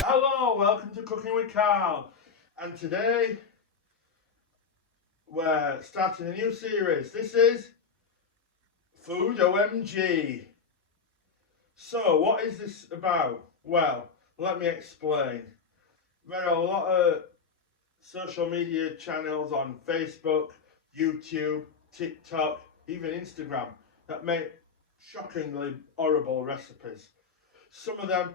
Hello, welcome to Cooking with Carl, and today we're starting a new series. This is Food OMG. So, what is this about? Well, let me explain. There are a lot of social media channels on Facebook, YouTube, TikTok, even Instagram that make shockingly horrible recipes. Some of them,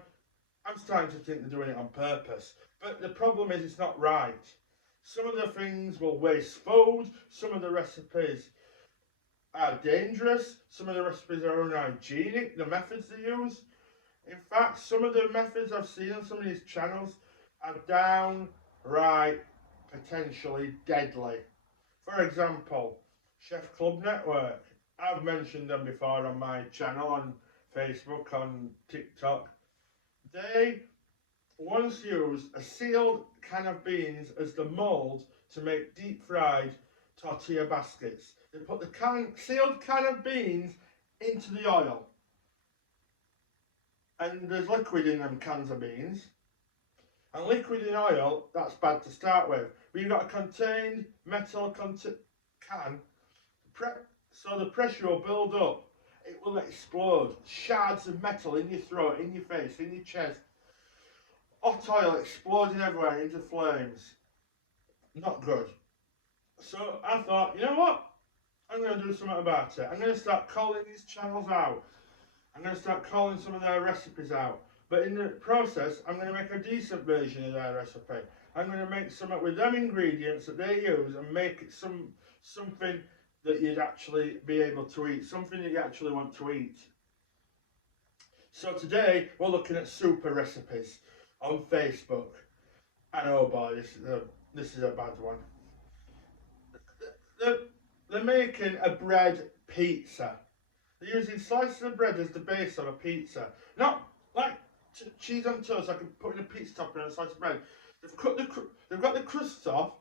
I'm starting to think they're doing it on purpose, but the problem is it's not right. Some of the things will waste food, some of the recipes are dangerous, some of the recipes are unhygienic, the methods they use. In fact, some of the methods I've seen on some of these channels are downright potentially deadly. For example, Chef Club Network. I've mentioned them before on my channel, on Facebook, on TikTok. They once used a sealed can of beans as the mould to make deep fried tortilla baskets. They put the sealed can of beans into the oil, and there's liquid in them cans of beans. And liquid in oil, that's bad to start with. But you've got a contained metal can, so the pressure will build up. It will explode. Shards of metal in your throat, in your face, in your chest. Hot oil exploding everywhere into flames. Not good. So I thought, you know what? I'm going to do something about it. I'm going to start calling these channels out. I'm going to start calling some of their recipes out. But in the process, I'm going to make a decent version of their recipe. I'm going to make something with them ingredients that they use and make it something that you'd actually be able to eat. Something that you actually want to eat. So today, we're looking at super recipes on Facebook. And oh boy, this is a bad one. They're making a bread pizza. They're using slices of bread as the base of a pizza. Not like cheese on toast, I can put in a pizza topping on a slice of bread. They've got the crusts off,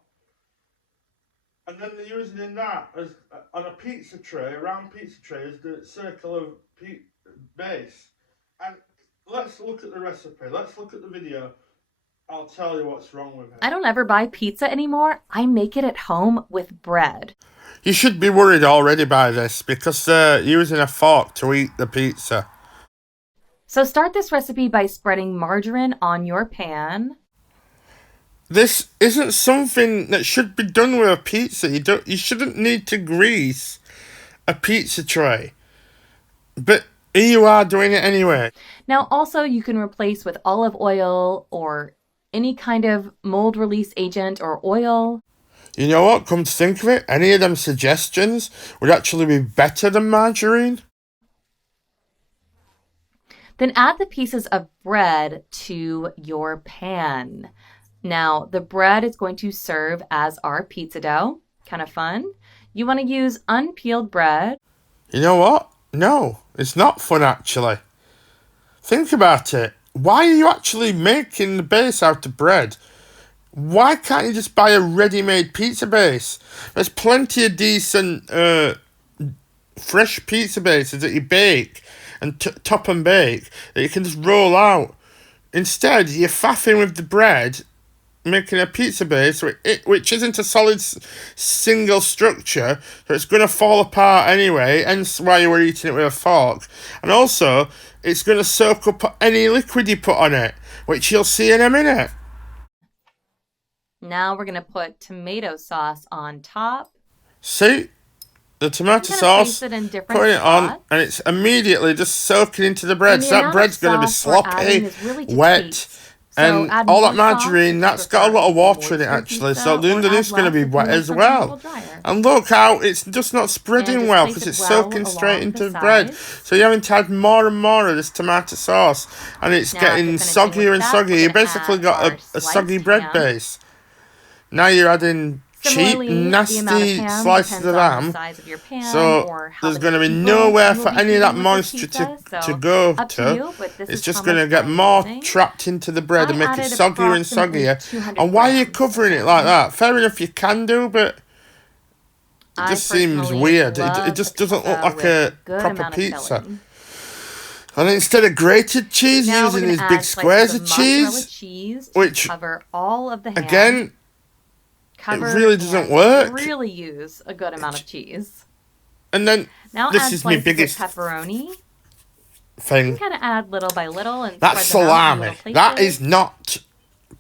and then they're using in that as on a pizza tray, a round pizza tray, as the circle of base. And let's look at the recipe. Let's look at the video. I'll tell you what's wrong with it. I don't ever buy pizza anymore. I make it at home with bread. You should be worried already by this because they're using a fork to eat the pizza. So start this recipe by spreading margarine on your pan. This isn't something that should be done with a pizza. You shouldn't need to grease a pizza tray. But here you are doing it anyway. Now also you can replace with olive oil or any kind of mold release agent or oil. You know what? Come to think of it, any of them suggestions would actually be better than margarine. Then add the pieces of bread to your pan. Now, the bread is going to serve as our pizza dough. Kind of fun. You want to use unpeeled bread. You know what? No, it's not fun actually. Think about it. Why are you actually making the base out of bread? Why can't you just buy a ready-made pizza base? There's plenty of decent fresh pizza bases that you bake and top and bake that you can just roll out. Instead, you're faffing with the bread, making a pizza base which isn't a solid single structure, so it's going to fall apart anyway, hence why you were eating it with a fork. And also, it's going to soak up any liquid you put on it, which you'll see in a minute. Now we're going to put tomato sauce on top. See? The tomato sauce, putting it on, and it's immediately just soaking into the bread. So that bread's going to be sloppy, wet, and all that margarine, that's got a lot of water in it actually. So the underneath's going to be wet as well. And look how it's just not spreading well because it's soaking straight into the bread. So you're having to add more and more of this tomato sauce, and it's getting soggier and soggier. You basically got a soggy bread base. Now you're adding cheap, nasty slices of ham, so there's going to be nowhere for any of that moisture to go to. It's just going to get more trapped into the bread and make it soggier and soggier. And why are you covering it like that? Fair enough, you can do, but it just seems weird. It just doesn't look like a proper pizza. And instead of grated cheese, Now we're using going these to big add squares slices of mozzarella cheese, cheese to which, cover all of the ham. again, Cover it really doesn't and work. really use a good amount of cheese. And then, Now this add is my slices biggest of pepperoni. You thing. can kind of add little by little and That's spread them out in little salami. places. That is not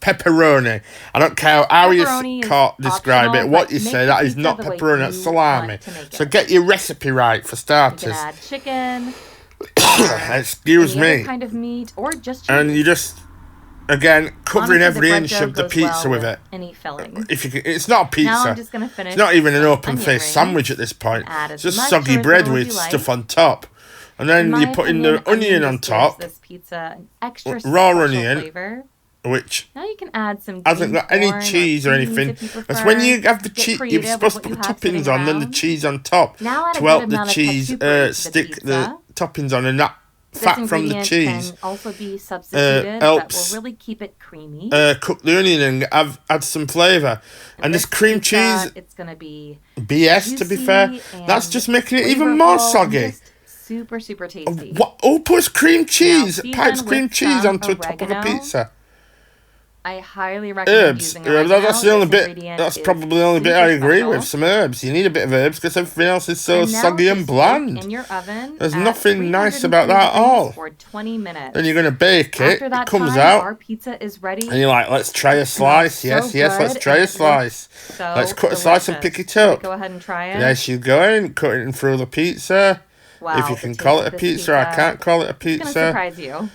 pepperoni. I don't care how Pepperoni you is describe optional, it, what but you make say, the that is pizza not the way pepperoni, that's you salami. want to make So it. get your recipe right for You starters. can add chicken, Excuse any other me. kind of meat, or just cheese. And you just, again, covering Honestly, every bread inch dough of the goes pizza well with it. any filling. If you can, it's not a pizza. Now I'm just going to finish. It's not even an some open onion faced rings sandwich at this point. and add It's as just much soggy or as bread little as with you stuff like. on top. And then In you my put in opinion, the onion on just top, gives this pizza an extra raw special onion, flavor. which Now you can add some hasn't got any cheese or anything. That's when you have the cheese, you're supposed to put toppings on, then the cheese on top Now add a to good help the amount of cheese catupery to the stick pizza. the toppings on, and that This fat from the ingredient cheese can also be substituted, helps but will really keep it creamy. cook the onion and add some flavour. And this cream pizza, cheese, it's gonna be BS to be fair, that's just making it even more soggy. Super, super tasty. What? Who puts cream cheese, Now, pipes season cream with cheese some onto the top of a oregano. pizza? I highly recommend Herbs. using oregano. That's the only This bit. ingredient That's is probably the only bit I super agree special. with. Some herbs. You need a bit of herbs because everything else is so And now soggy just and bland. bake in your oven There's at nothing nice 350 about that at all. degrees for 20 minutes. Then you're gonna bake it. After that It comes time, out, our pizza is ready. and you're like, "Let's try a It smells slice." Yes, so yes. Let's good, try and a it slice. looks so Let's cut a slice and delicious. pick it Should we up. go ahead and try it? Yes, you go in, cut it in through the pizza. Wow, If you the can taste call of it a this pizza, I can't call it a It's gonna pizza. surprise you.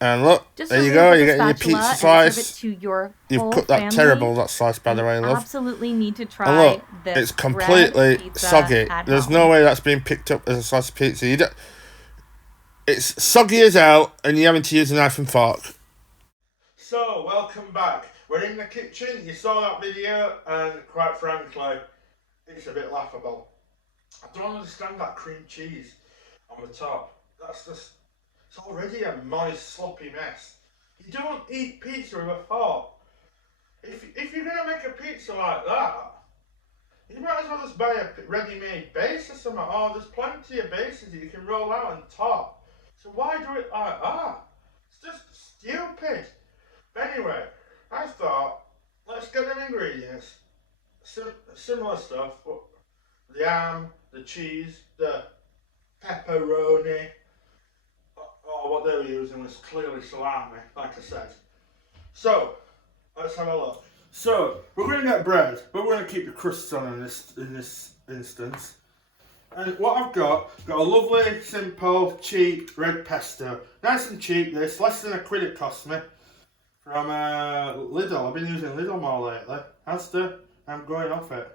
And look, Just there you remove go. with You're a getting your spatula pizza and serve it slice. to your You've whole cut that family. terrible, that slice, by the You way, love. absolutely need to try And look, this it's bread completely pizza soggy. at There's home. no way that's being picked up as a slice of pizza. It's soggy as hell, and you're having to use a knife and fork. So, welcome back. We're in the kitchen. You saw that video, and quite frankly, it's a bit laughable. I don't understand that cream cheese on the top. That's just, it's already a moist, sloppy mess. You don't eat pizza with a fork. If you're going to make a pizza like that, you might as well just buy a ready-made base or something. Oh, there's plenty of bases that you can roll out on top. So why do it like that? It's just stupid. But anyway, I thought, let's get them ingredients. Similar stuff, but the ham, the cheese, the pepperoni, or what they were using was clearly salami, like I said. So, let's have a look. So, we're going to get bread, but we're going to keep the crusts on in this instance. And what I've got a lovely, simple, cheap red pesto. Nice and cheap this, less than £1 it cost me. From Lidl, I've been using Lidl more lately. Asda, I'm going off it.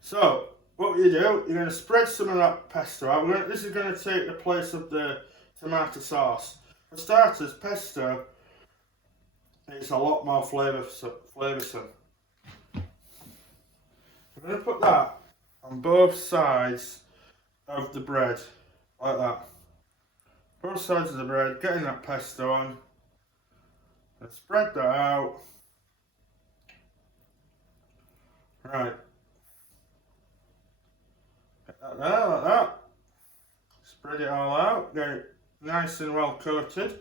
So, what you do, you're going to spread some of that pesto out. This is going to take the place of the tomato sauce. For starters, pesto is a lot more flavoursome. I'm going to put that on both sides of the bread, like that. Both sides of the bread, getting that pesto on. And spread that out. Right. Get that there, like that. Spread it all out, get it nice and well coated.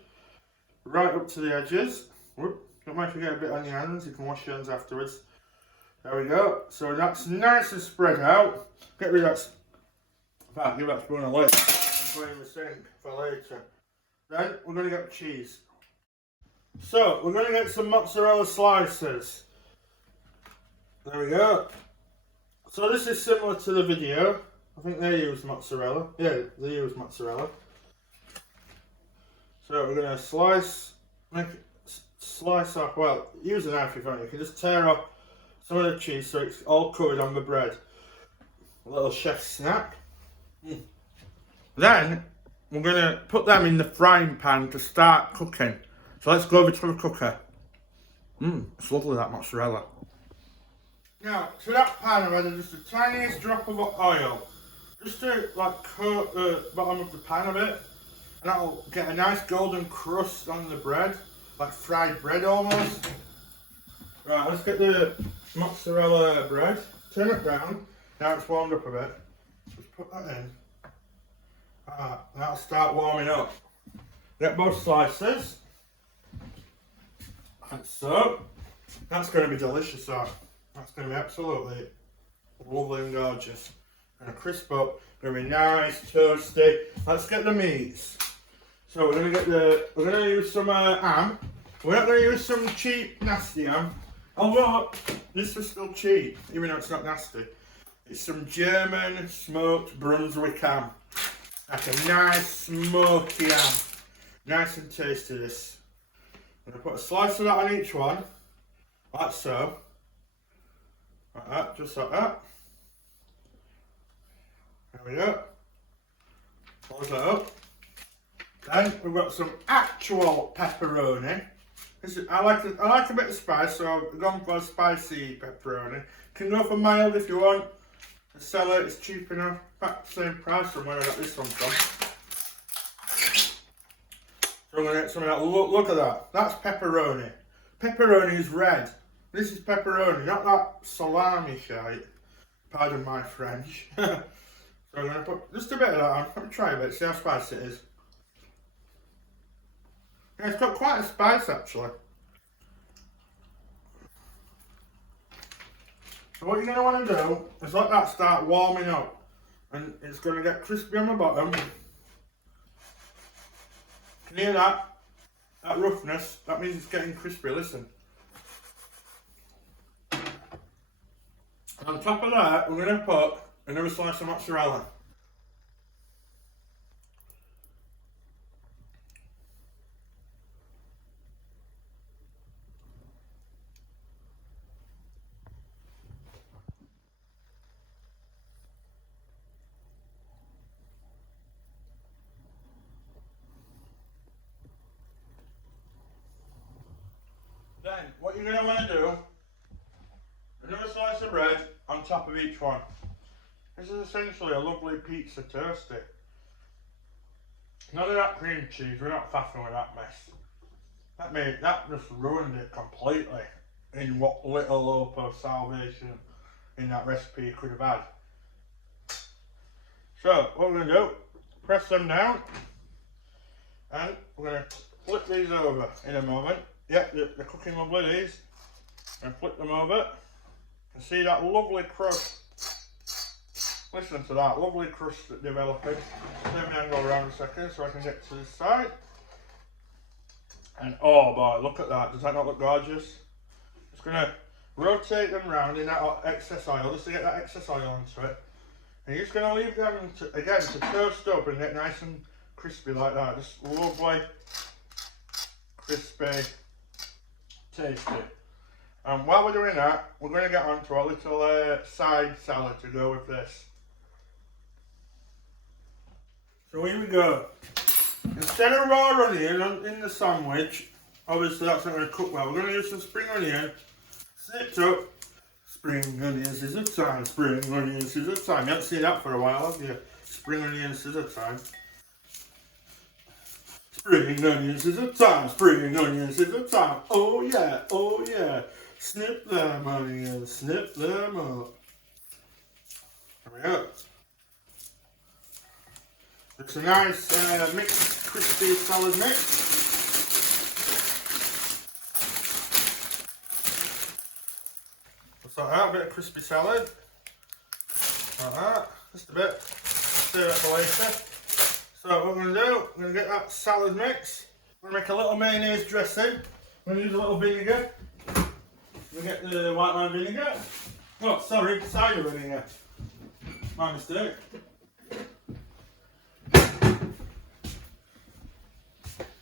Right up to the edges. Whoop. Don't mind if you get a bit on your hands, you can wash your hands afterwards. There we go. So that's nice and spread out. Get rid of that. In fact, give that spoon a lid and put it in the sink for later. Then we're going to get cheese. So we're going to get some mozzarella slices. There we go. So this is similar to the video. I think they use mozzarella. Yeah, they use mozzarella. So we're going to slice off, well, use a knife if you want. You can just tear off some of the cheese so it's all covered on the bread. A little chef's snack. Then we're going to put them in the frying pan to start cooking. So let's go over to the cooker. It's lovely, that mozzarella. Now, to that pan I've added just the tiniest drop of oil. Just to like coat the bottom of the pan a bit. And that'll get a nice golden crust on the bread. Like fried bread almost. Right, let's get the mozzarella bread. Turn it round. Now it's warmed up a bit. Just put that in. That'll start warming up. Get both slices. Like so. That's going to be delicious, that. That's going to be absolutely lovely and gorgeous. Going to crisp up. Going to be nice, toasty. Let's get the meats. So we're going to use some ham. We're not going to use some cheap, nasty ham. Although, this is still cheap, even though it's not nasty. It's some German smoked Brunswick ham. Like a nice smoky ham. Nice and tasty, this. I'm going to put a slice of that on each one. Like so. Like that, just like that. There we go. Close that up. Then we've got some actual pepperoni. I like a bit of spice, so I've gone for a spicy pepperoni. Can go for mild if you want. The seller, it's cheap enough. About the same price from where I got this one from. So I'm going to get some of that. Look at that. That's pepperoni. Pepperoni is red. This is pepperoni, not that salami shite. Pardon my French. So I'm going to put just a bit of that on. Let me try a bit, see how spicy it is. Yeah, it's got quite a spice actually. So what you're going to want to do is let that start warming up. And it's going to get crispy on the bottom. Can you hear that? That roughness, that means it's getting crispy, listen. And on top of that, we're going to put another slice of mozzarella. Then, what you're going to want to do, another slice of bread on top of each one. This is essentially a lovely pizza toasty. None of that cream cheese, we're not faffing with that mess. That just ruined it completely in what little hope of salvation in that recipe you could have had. So, what we're going to do, press them down, and we're going to flip these over in a moment. Yeah, they're cooking lovely, these. And flip them over. And see that lovely crust. Listen to that lovely crust that developing. Let me angle around a second so I can get to this side. And oh boy, look at that. Does that not look gorgeous? Just going to rotate them round in that excess oil, just to get that excess oil onto it. And you're just going to leave them, again, to toast up and get nice and crispy like that. Just lovely, crispy, tasty. And while we're doing that, we're going to get on to a little side salad to go with this. So here we go. Instead of raw onion in the sandwich, obviously that's not going to cook well, we're going to use some spring onion, snipped up. Spring onion scissor time, spring onion scissor time. You haven't seen that for a while, have you? Spring onion scissor time. Spring onion scissor time, spring onion scissor time. Oh yeah, oh yeah. Snip them onions, snip them up. There we go. It's a nice mixed crispy salad mix. Just like that, a bit of crispy salad. Like that, just a bit. Save that for later. So what we're going to do, we're going to get that salad mix. We're going to make a little mayonnaise dressing. We're going to use a little vinegar. We get the white wine vinegar. Oh, sorry, cider vinegar. My mistake.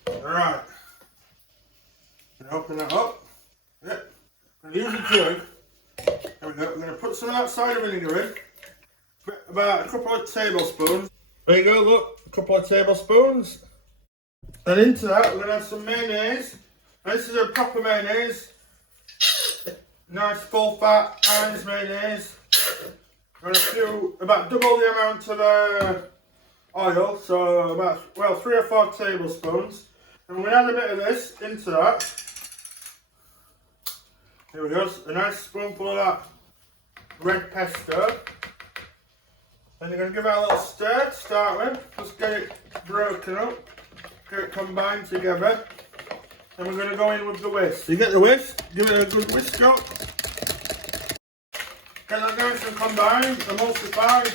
Alright. Open that up. Yep. I'm going to use a jug. There we go. We're going to put some of that cider vinegar in. About a couple of tablespoons. There you go, look. A couple of tablespoons. And into that, we're going to add some mayonnaise. Now, this is a proper mayonnaise. Nice full fat Heinz mayonnaise. And about double the amount of oil, so about 3 or 4 tablespoons. And we add a bit of this into that. Here we go, a nice spoonful of that red pesto. Then you're going to give it a little stir to start with. Just get it broken up. Get it combined together. And we're going to go in with the whisk. So you get the whisk, give it a good whisk up. Get that nice and combined, emulsified.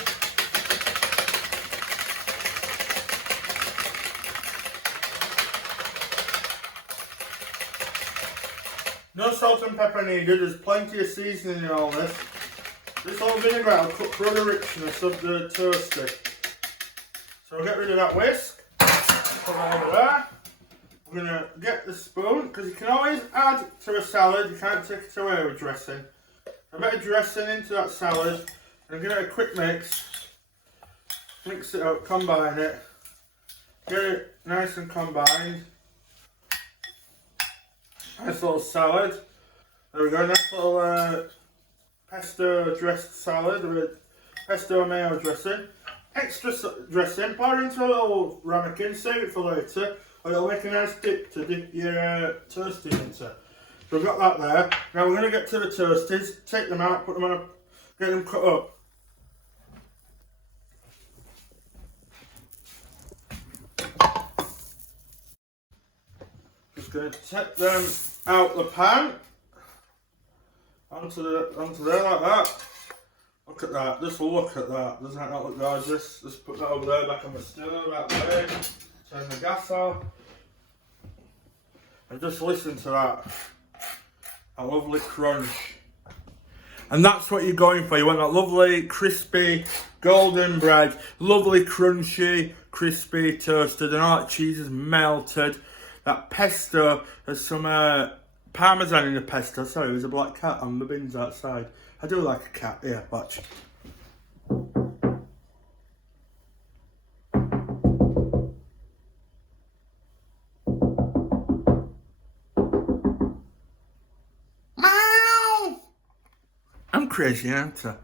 No salt and pepper needed, there's plenty of seasoning in all this. This whole vinaigrette will cut through the richness of the toasty. So we'll get rid of that whisk. Put it over there. We're going to get the spoon, because you can always add to a salad, you can't take it away with dressing. A bit of dressing into that salad, and give it a quick mix. Mix it up, combine it. Get it nice and combined. Nice little salad. There we go, nice little pesto dressed salad with pesto mayo dressing. Extra dressing, pour it into a little ramekin, save it for later. Or it'll make a nice dip to dip your toasties into. So we've got that there. Now we're going to get to the toasties, take them out, put them on, get them cut up. Just going to take them out the pan, onto there like that. Look at that, just look at that. Doesn't that not look gorgeous? Just put that over there, back on the stove, that way. Turn the gas off. And just listen to that. A lovely crunch. And that's what you're going for. You want that lovely, crispy, golden bread. Lovely, crunchy, crispy, toasted. And all that cheese is melted. That pesto, there's some parmesan in the pesto. Sorry, there's a black cat on the bins outside. I do like a cat. Yeah, watch. Meow! I'm crazy, aren't I?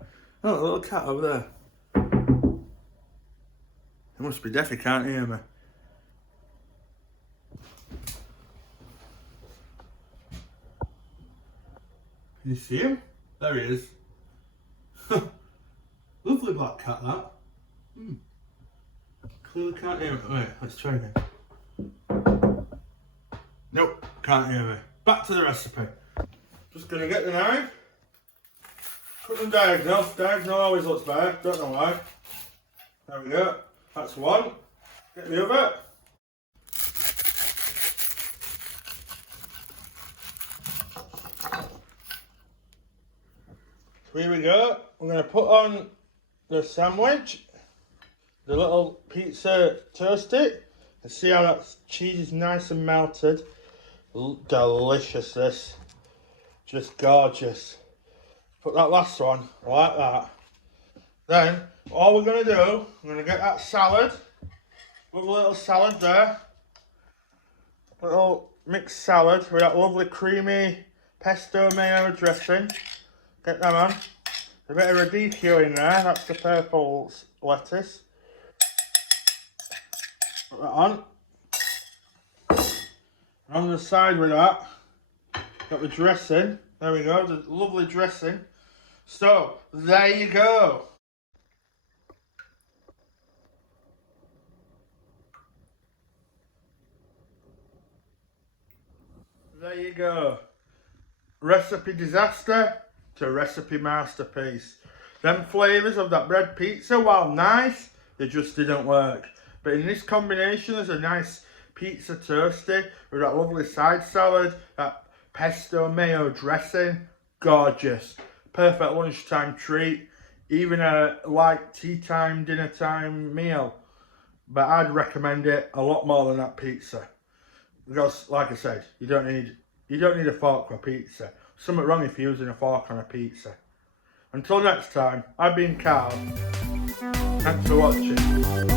Oh, a little cat over there. He must be deaf, he can't hear me. Can you see him? There he is. Lovely black cat, that. Clearly can't hear me. Wait, let's try again. Nope, can't hear me. Back to the recipe. Just gonna get the knife. Cut them diagonal. Diagonal always looks better, don't know why. There we go. That's one. Get the other. Here we go. We're going to put on the sandwich, the little pizza toasty, and see how that cheese is nice and melted. Delicious, this. Just gorgeous. Put that last one like that. Then, all we're going to do, we're going to get that salad. Put a little salad there. Little mixed salad with that lovely creamy pesto mayo dressing. Get that on. A bit of radicchio in there, that's the purple lettuce. Put that on. And on the side with that, got the dressing. There we go, the lovely dressing. So, there you go. There you go. Recipe disaster to recipe masterpiece. Them flavours of that bread pizza, while nice, they just didn't work. But in this combination, there's a nice pizza toasty with that lovely side salad, that pesto mayo dressing, gorgeous. Perfect lunchtime treat, even a light tea time, dinner time meal. But I'd recommend it a lot more than that pizza. Because, like I said, you don't need a fork for pizza. Something wrong if you're using a fork on a pizza. Until next time, I've been Carl. Thanks for watching.